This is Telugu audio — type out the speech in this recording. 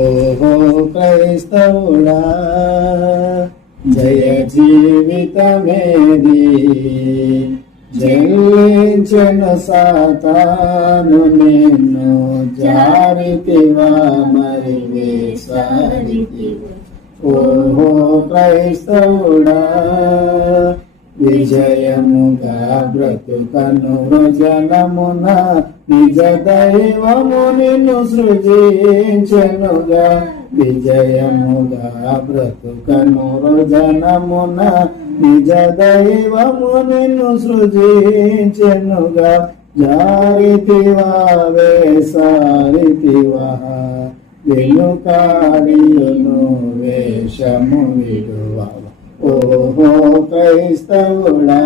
ఓహో క్రైస్తవుడా, జయ జీవితమేది, జయించెను సాతాను నిన్ను, జారితివా మరి వేసారితివా. ఓహో క్రైస్తవుడా, విజయముగా బ్రతుకను జనమున, నిజ దైవము నిన్ను సృజించెనుగా. విజయముగా బ్రతుకను జనమున, నిజ దైవము నిన్ను సృజించెనుగా. జారితివా వేసారితివా, వెనుకాడియును వేషము విడువ. ఓహో క్రైస్తవుడా.